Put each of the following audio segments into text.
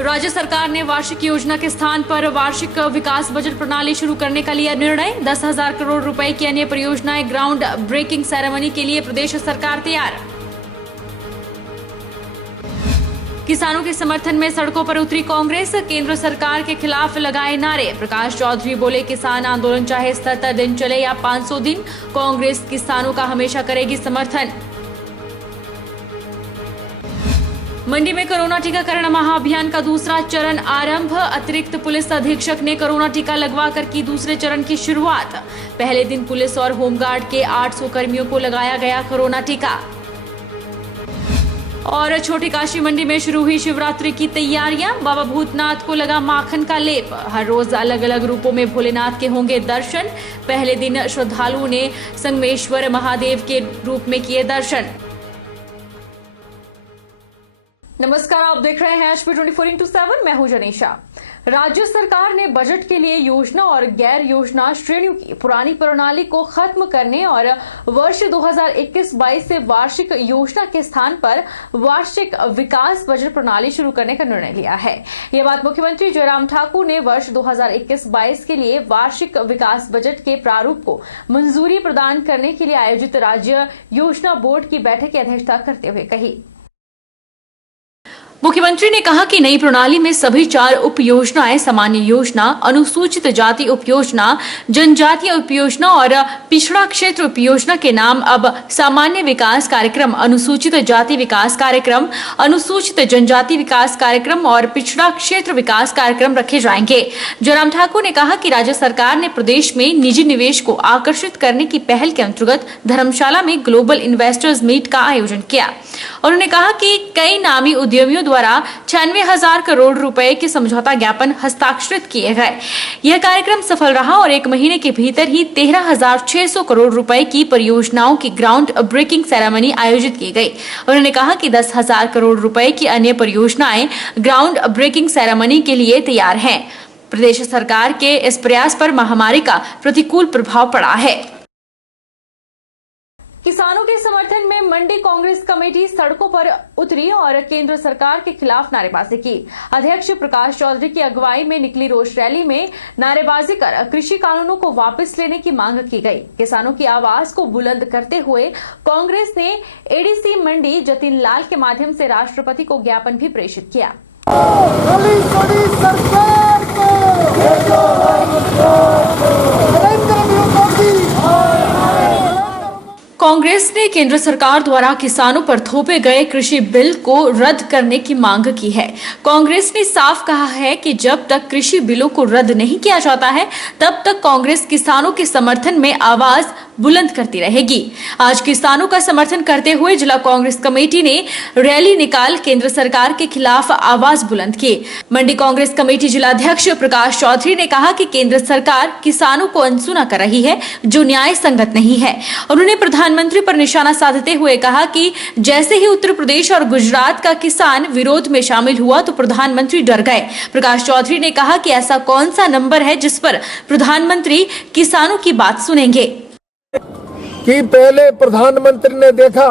राज्य सरकार ने वार्षिक योजना के स्थान पर वार्षिक विकास बजट प्रणाली शुरू करने का लिया निर्णय। 10,000 करोड़ रुपए की अन्य परियोजनाएं ग्राउंड ब्रेकिंग सेरेमनी के लिए प्रदेश सरकार तैयार। किसानों के समर्थन में सड़कों पर उतरी कांग्रेस, केंद्र सरकार के खिलाफ लगाए नारे। प्रकाश चौधरी बोले, किसान आंदोलन चाहे 77 दिन चले या 500 दिन, कांग्रेस किसानों का हमेशा करेगी समर्थन। मंडी में कोरोना टीकाकरण महाअभियान का दूसरा चरण आरंभ। अतिरिक्त पुलिस अधीक्षक ने कोरोना टीका लगवाकर की दूसरे चरण की शुरुआत। पहले दिन पुलिस और होमगार्ड के 800 कर्मियों को लगाया गया कोरोना टीका। और छोटी काशी मंडी में शुरू हुई शिवरात्रि की तैयारियां। बाबा भूतनाथ को लगा माखन का लेप। हर रोज अलग अलग रूपों में भोलेनाथ के होंगे दर्शन। पहले दिन श्रद्धालुओं ने संगमेश्वर महादेव के रूप में किए दर्शन। नमस्कार, आप देख रहे हैं HP 24x7। मैं हूं जनीशा। राज्य सरकार ने बजट के लिए योजना और गैर योजना श्रेणियों की पुरानी प्रणाली को खत्म करने और वर्ष 2021-22 से वार्षिक योजना के स्थान पर वार्षिक विकास बजट प्रणाली शुरू करने का निर्णय लिया है। यह बात मुख्यमंत्री जयराम ठाकुर ने वर्ष 2021-22 के लिए वार्षिक विकास बजट के प्रारूप को मंजूरी प्रदान करने के लिए आयोजित राज्य योजना बोर्ड की बैठक की अध्यक्षता करते हुए कही। मुख्यमंत्री ने कहा कि नई प्रणाली में सभी 4 उप योजनाएं सामान्य योजना, अनुसूचित जाति उप योजना, जनजातीय उप योजना और पिछड़ा क्षेत्र उप योजना के नाम अब सामान्य विकास कार्यक्रम, अनुसूचित जाति विकास कार्यक्रम, अनुसूचित जनजाति विकास कार्यक्रम और पिछड़ा क्षेत्र विकास कार्यक्रम रखे जाएंगे। जयराम ठाकुर ने कहा कि राज्य सरकार ने प्रदेश में निजी निवेश को आकर्षित करने की पहल के अंतर्गत धर्मशाला में ग्लोबल इन्वेस्टर्स मीट का आयोजन किया। उन्होंने कहा कि कई नामी उद्यमियों द्वारा 96,000 करोड़ रुपए के समझौता ज्ञापन हस्ताक्षरित किए गए। यह कार्यक्रम सफल रहा और 1 महीने के भीतर ही 13,600 करोड़ रुपए की परियोजनाओं की ग्राउंड ब्रेकिंग सेरेमनी आयोजित की गई। उन्होंने कहा कि 10,000 करोड़ रुपए की अन्य परियोजनाएं ग्राउंड ब्रेकिंग सेरेमनी के लिए तैयार हैं। प्रदेश सरकार के इस प्रयास पर महामारी का प्रतिकूल प्रभाव पड़ा है। किसानों के समर्थन में मंडी कांग्रेस कमेटी सड़कों पर उतरी और केंद्र सरकार के खिलाफ नारेबाजी की। अध्यक्ष प्रकाश चौधरी की अगुवाई में निकली रोष रैली में नारेबाजी कर कृषि कानूनों को वापस लेने की मांग की गई। किसानों की आवाज को बुलंद करते हुए कांग्रेस ने एडीसी मंडी जतिन लाल के माध्यम से राष्ट्रपति को ज्ञापन भी प्रेषित किया। कांग्रेस ने केंद्र सरकार द्वारा किसानों पर थोपे गए कृषि बिल को रद्द करने की मांग की है। कांग्रेस ने साफ कहा है कि जब तक कृषि बिलों को रद्द नहीं किया जाता है, तब तक कांग्रेस किसानों के समर्थन में आवाज बुलंद करती रहेगी। आज किसानों का समर्थन करते हुए जिला कांग्रेस कमेटी ने रैली निकाल केंद्र सरकार के खिलाफ आवाज बुलंद की। मंडी कांग्रेस कमेटी जिला अध्यक्ष प्रकाश चौधरी ने कहा कि केंद्र सरकार किसानों को अनसुना कर रही है, जो न्याय संगत नहीं है। उन्होंने प्रधानमंत्री पर निशाना साधते हुए कहा कि जैसे ही उत्तर प्रदेश और गुजरात का किसान विरोध में शामिल हुआ तो प्रधानमंत्री डर गए। प्रकाश चौधरी ने कहा कि ऐसा कौन सा नंबर है जिस पर प्रधानमंत्री किसानों की बात सुनेंगे। कि पहले प्रधानमंत्री ने देखा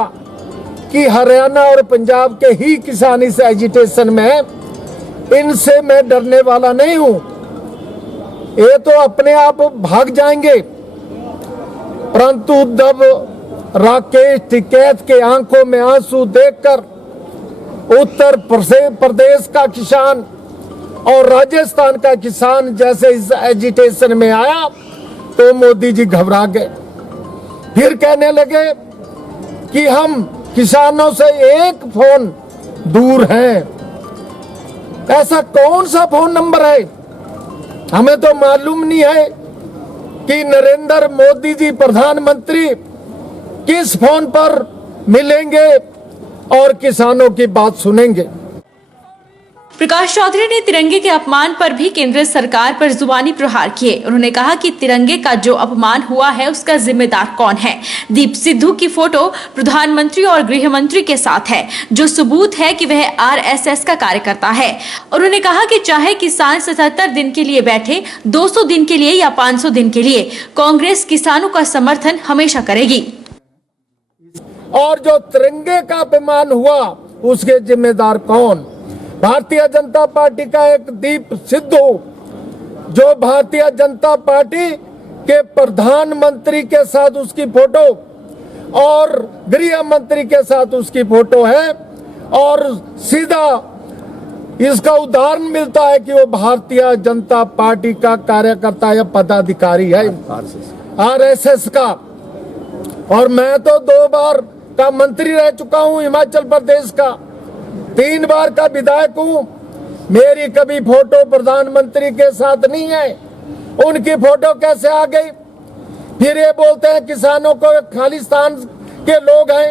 कि हरियाणा और पंजाब के ही किसान इस एजिटेशन में, इनसे मैं डरने वाला नहीं हूं, ये तो अपने आप भाग जाएंगे। परंतु उद्धव राकेश टिकैत के आंखों में आंसू देखकर उत्तर प्रदेश का किसान और राजस्थान का किसान जैसे इस एजिटेशन में आया तो मोदी जी घबरा गए। फिर कहने लगे कि हम किसानों से एक फोन दूर हैं। ऐसा कौन सा फोन नंबर है? हमें तो मालूम नहीं है कि नरेंद्र मोदी जी प्रधानमंत्री किस फोन पर मिलेंगे और किसानों की बात सुनेंगे। प्रकाश चौधरी ने तिरंगे के अपमान पर भी केंद्र सरकार पर जुबानी प्रहार किए। उन्होंने कहा कि तिरंगे का जो अपमान हुआ है उसका जिम्मेदार कौन है। दीप सिद्धू की फोटो प्रधानमंत्री और गृह मंत्री के साथ है, जो सबूत है कि वह RSS का कार्यकर्ता है। उन्होंने कहा कि चाहे किसान 77 दिन के लिए बैठे, 200 दिन के लिए या 500 दिन के लिए, कांग्रेस किसानों का समर्थन हमेशा करेगी। और जो तिरंगे का अपमान हुआ उसके जिम्मेदार कौन? भारतीय जनता पार्टी का एक दीप सिद्धू, जो भारतीय जनता पार्टी के प्रधानमंत्री के साथ उसकी फोटो और गृह मंत्री के साथ उसकी फोटो है, और सीधा इसका उदाहरण मिलता है कि वो भारतीय जनता पार्टी का कार्यकर्ता या पदाधिकारी है, आरएसएस का। और मैं तो 2 बार का मंत्री रह चुका हूं हिमाचल प्रदेश का, 3 बार का विधायक हूं। मेरी कभी फोटो प्रधानमंत्री के साथ नहीं है, उनकी फोटो कैसे आ गई? फिर ये बोलते हैं किसानों को खालिस्तान के लोग हैं,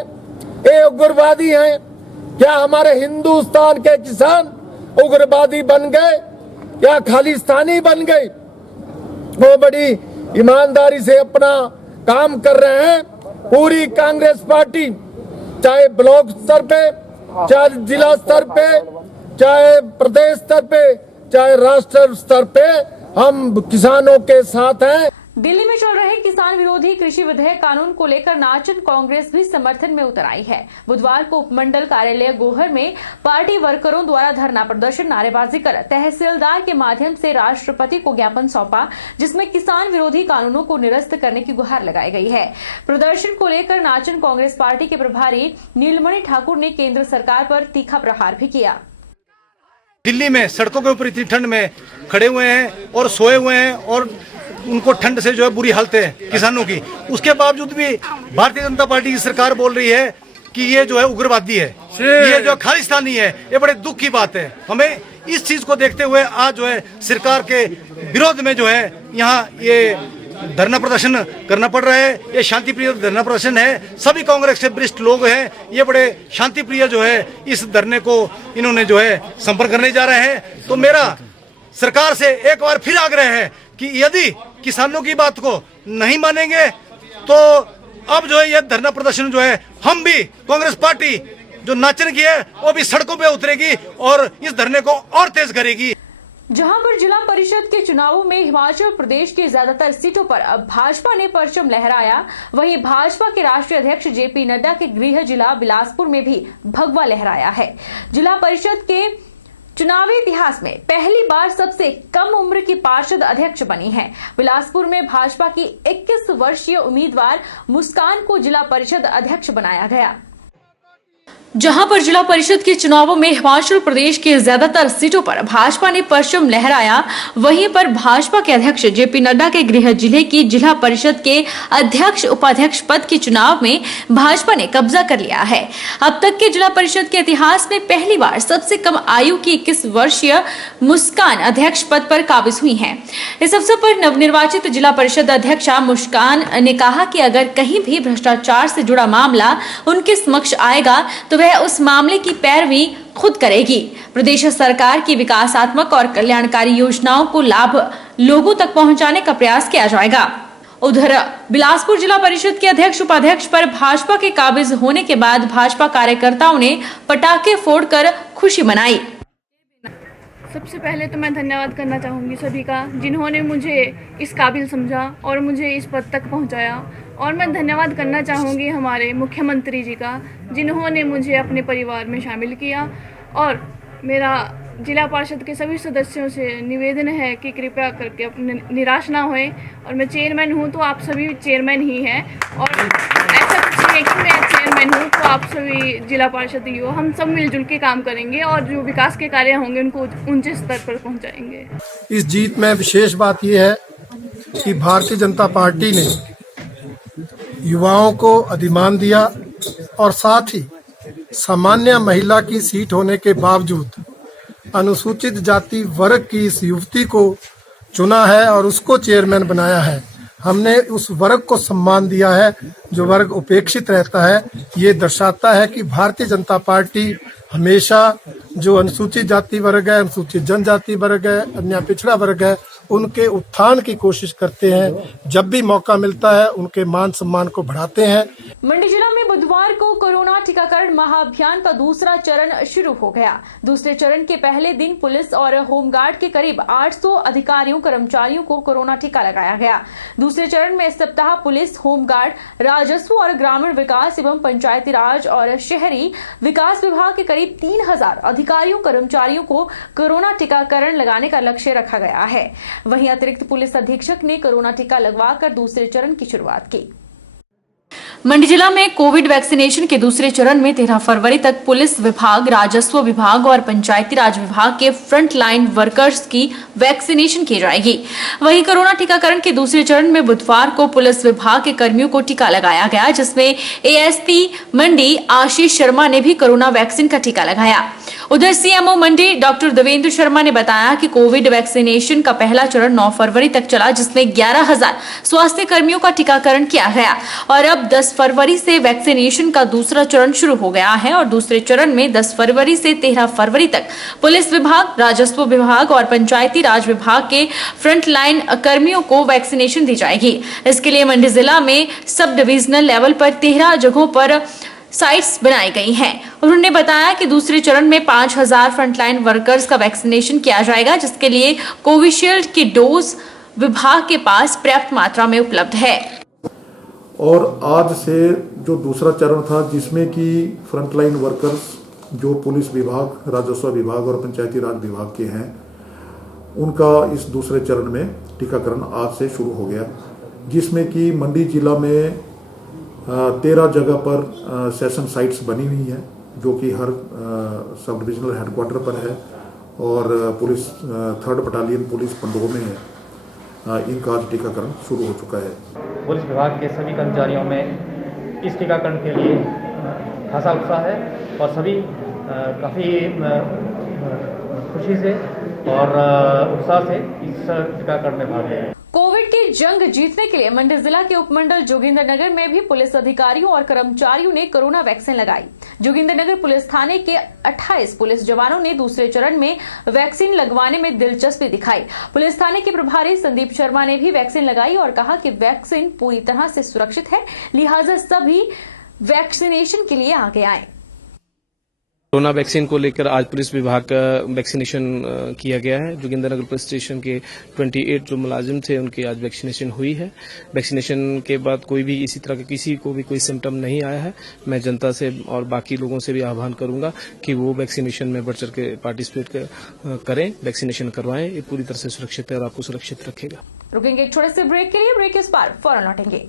ये उग्रवादी हैं। क्या हमारे हिंदुस्तान के किसान उग्रवादी बन गए या खालिस्तानी बन गए? वो बड़ी ईमानदारी से अपना काम कर रहे हैं। पूरी कांग्रेस पार्टी, चाहे ब्लॉक स्तर पे, चाहे जिला स्तर पे, चाहे प्रदेश स्तर पे, चाहे राष्ट्र स्तर पे, हम किसानों के साथ हैं। दिल्ली में चल रहे किसान विरोधी कृषि विधेयक कानून को लेकर नाचन कांग्रेस भी समर्थन में उतर आई है। बुधवार को उपमंडल कार्यालय गोहर में पार्टी वर्करों द्वारा धरना प्रदर्शन, नारेबाजी कर तहसीलदार के माध्यम से राष्ट्रपति को ज्ञापन सौंपा, जिसमें किसान विरोधी कानूनों को निरस्त करने की गुहार लगाई गई है। प्रदर्शन को लेकर नाचन कांग्रेस पार्टी के प्रभारी नीलमणि ठाकुर ने केंद्र सरकार पर तीखा प्रहार भी किया। दिल्ली में सड़कों के ऊपर इतनी ठंड में खड़े हुए हैं और सोए हुए हैं और उनको ठंड से जो है बुरी हालत है किसानों की, उसके बावजूद भी भारतीय जनता पार्टी की सरकार बोल रही है कि ये जो है उग्रवादी है, ये जो खालिस्तानी है। ये बड़े दुख की बात है। हमें इस चीज को देखते हुए आज जो है सरकार के विरोध में जो है यहाँ ये धरना प्रदर्शन करना पड़ रहा है। ये शांतिप्रिय धरना प्रदर्शन है। सभी कांग्रेस के वरिष्ठ लोग हैं, ये बड़े शांतिप्रिय जो है इस धरने को इन्होंने जो है संपर्क करने जा रहे हैं। तो मेरा सरकार से एक बार फिर आग्रह है कि यदि किसानों की बात को नहीं मानेंगे तो अब जो है यह धरना प्रदर्शन जो है हम भी कांग्रेस पार्टी जो नाचन की है वो भी सड़कों पे उतरेगी और इस धरने को और तेज करेगी। जहां पर जिला परिषद के चुनावों में हिमाचल प्रदेश की ज्यादातर सीटों पर अब भाजपा ने परचम लहराया, वहीं भाजपा के राष्ट्रीय अध्यक्ष जेपी नड्डा के गृह जिला बिलासपुर में भी भगवा लहराया है। जिला परिषद के चुनावी इतिहास में पहली बार सबसे कम उम्र की पार्षद अध्यक्ष बनी है। बिलासपुर में भाजपा की 21 वर्षीय उम्मीदवार मुस्कान को जिला परिषद अध्यक्ष बनाया गया। जहां पर जिला परिषद के चुनावों में हिमाचल प्रदेश के ज्यादातर सीटों पर भाजपा ने परचम लहराया, वहीं पर भाजपा के अध्यक्ष जेपी नड्डा के गृह जिले की जिला परिषद के अध्यक्ष उपाध्यक्ष पद के चुनाव में भाजपा ने कब्जा कर लिया है। अब तक के जिला परिषद के इतिहास में पहली बार सबसे कम आयु की 21 वर्षीय मुस्कान अध्यक्ष पद पर काबिज हुई हैं। इस अवसर पर नवनिर्वाचित जिला परिषद अध्यक्षा मुस्कान ने कहा कि अगर कहीं भी भ्रष्टाचार से जुड़ा मामला उनके समक्ष आएगा तो वह उस मामले की पैरवी खुद करेगी। प्रदेश सरकार की विकासात्मक और कल्याणकारी योजनाओं को लाभ लोगों तक पहुंचाने का प्रयास किया जाएगा। उधर बिलासपुर जिला परिषद के अध्यक्ष उपाध्यक्ष पर भाजपा के काबिज होने के बाद भाजपा कार्यकर्ताओं ने पटाखे फोड़कर खुशी मनाई। सबसे पहले तो मैं धन्यवाद करना चाहूँगी सभी का, जिन्होंने मुझे इस काबिल समझा और मुझे इस पद तक पहुँचाया। और मैं धन्यवाद करना चाहूँगी हमारे मुख्यमंत्री जी का, जिन्होंने मुझे अपने परिवार में शामिल किया। और मेरा जिला परिषद के सभी सदस्यों से निवेदन है कि कृपया करके अपने निराश ना होए। और मैं चेयरमैन हूँ तो आप सभी चेयरमैन ही हैं, और ऐसा कुछ नहीं है कि मैं चेयरमैन हूँ तो आप सभी जिला परिषद ही हो। हम सब मिलजुल के काम करेंगे और जो विकास के कार्य होंगे उनको ऊंचे स्तर पर पहुँचाएंगे। इस जीत में विशेष बात यह है कि भारतीय जनता पार्टी ने युवाओं को अधिमान दिया और साथ ही सामान्य महिला की सीट होने के बावजूद अनुसूचित जाति वर्ग की इस युवती को चुना है और उसको चेयरमैन बनाया है। हमने उस वर्ग को सम्मान दिया है जो वर्ग उपेक्षित रहता है। ये दर्शाता है कि भारतीय जनता पार्टी हमेशा जो अनुसूचित जाति वर्ग है, अनुसूचित जनजाति वर्ग है, अन्य पिछड़ा वर्ग है, उनके उत्थान की कोशिश करते हैं। जब भी मौका मिलता है उनके मान सम्मान को बढ़ाते हैं। मंडी जिला में बुधवार को कोरोना टीकाकरण महाअभियान का दूसरा चरण शुरू हो गया। दूसरे चरण के पहले दिन पुलिस और होमगार्ड के करीब 800 अधिकारियों कर्मचारियों को कोरोना टीका लगाया गया। दूसरे चरण में इस सप्ताह पुलिस, होमगार्ड, राजस्व और ग्रामीण विकास एवं पंचायती राज और शहरी विकास विभाग के करीब 3000 अधिकारियों कर्मचारियों को कोरोना टीकाकरण लगाने का लक्ष्य रखा गया है। वहीं अतिरिक्त पुलिस अधीक्षक ने कोरोना टीका लगवाकर दूसरे चरण की शुरुआत की। मंडी जिला में कोविड वैक्सीनेशन के दूसरे चरण में 13 फरवरी तक पुलिस विभाग, राजस्व विभाग और पंचायती राज विभाग के फ्रंट लाइन वर्कर्स की वैक्सीनेशन की जाएगी। वहीं कोरोना टीकाकरण के दूसरे चरण में बुधवार को पुलिस विभाग के कर्मियों को टीका लगाया गया, जिसमें एएसपी मंडी आशीष शर्मा ने भी कोरोना वैक्सीन का टीका लगाया। उधर सीएमओ मंडी डॉक्टर देवेंद्र शर्मा ने बताया कि कोविड वैक्सीनेशन का पहला चरण 9 फरवरी तक चला, जिसमें 11,000 स्वास्थ्य कर्मियों का टीकाकरण किया गया और अब 10 फरवरी से वैक्सीनेशन का दूसरा चरण शुरू हो गया है और दूसरे चरण में 10 फरवरी से 13 फरवरी तक पुलिस विभाग, राजस्व विभाग और पंचायती राज विभाग के फ्रंट लाइन कर्मियों को वैक्सीनेशन दी जाएगी। इसके लिए मंडी जिला में सब डिविजनल लेवल पर 13 जगहों पर साइट्स बनाई गई हैं। उन्होंने बताया कि दूसरे चरण में 5000 फ्रंटलाइन वर्कर्स का वैक्सीनेशन किया जाएगा, जिसके लिए कोविशील्ड की डोज विभाग के पास पर्याप्त मात्रा में उपलब्ध है। और आज से जो दूसरा चरण था, जिसमें कि फ्रंटलाइन वर्कर्स जो पुलिस विभाग, राजस्व विभाग और पंचायती राज विभाग के हैं, उनका इस दूसरे चरण में टीकाकरण आज से शुरू हो गया, जिसमें कि मंडी जिला में 13 जगह पर सेशन साइट्स बनी हुई हैं, जो कि हर सब डिविजनल हेडक्वार्टर पर है और police 3rd battalion police Pandoh में है। इनका आज टीकाकरण शुरू हो चुका है। पुलिस विभाग के सभी कर्मचारियों में इस टीकाकरण के लिए खासा उत्साह है और सभी काफ़ी खुशी से और उत्साह से इस टीकाकरण में भाग ले रहे हैं। कोविड की जंग जीतने के लिए मंडी जिला के उपमंडल जोगिंद्रनगर में भी पुलिस अधिकारियों और कर्मचारियों ने कोरोना वैक्सीन लगाई। जोगिंद्रनगर पुलिस थाने के 28 पुलिस जवानों ने दूसरे चरण में वैक्सीन लगवाने में दिलचस्पी दिखाई। पुलिस थाने के प्रभारी संदीप शर्मा ने भी वैक्सीन लगाई और कहा कि वैक्सीन पूरी तरह से सुरक्षित है, लिहाजा सभी वैक्सीनेशन के लिए आगे आए। कोरोना वैक्सीन को लेकर आज पुलिस विभाग का वैक्सीनेशन किया गया है। जोगिंद्रनगर पुलिस स्टेशन के 28 जो मुलाजिम थे, उनकी आज वैक्सीनेशन हुई है। वैक्सीनेशन के बाद कोई भी इसी तरह के किसी को भी कोई सिम्टम नहीं आया है। मैं जनता से और बाकी लोगों से भी आह्वान करूंगा कि वो वैक्सीनेशन में बढ़ चढ़ के पार्टिसिपेट करें, वैक्सीनेशन करवाएं। ये पूरी तरह से सुरक्षित है और आपको सुरक्षित रखेगा। रुकेंगे एक छोटे से ब्रेक के लिए, ब्रेक के बाद फौरन लौटेंगे।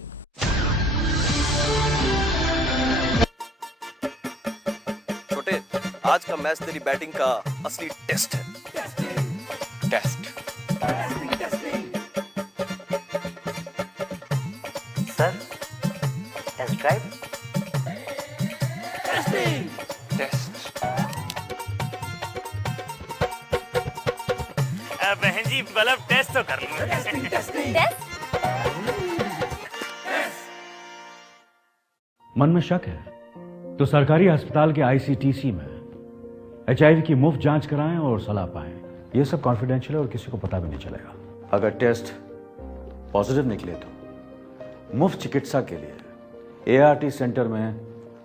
आज का मैच तेरी बैटिंग का असली टेस्ट है। Test sir, test drive. Test बहन जी, बल्ब टेस्ट तो कर लो। मन में शक है तो सरकारी अस्पताल के आईसीटीसी में HIV की मुफ्त जांच कराएं और सलाह पाएं। यह सब कॉन्फिडेंशियल है और किसी को पता भी नहीं चलेगा। अगर टेस्ट पॉजिटिव निकले तो मुफ्त चिकित्सा के लिए ART सेंटर में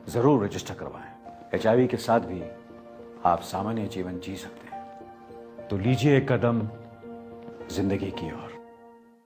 जरूर रजिस्टर करवाएं। HIV के साथ भी आप सामान्य जीवन जी सकते हैं। तो लीजिए एक कदम जिंदगी की ओर।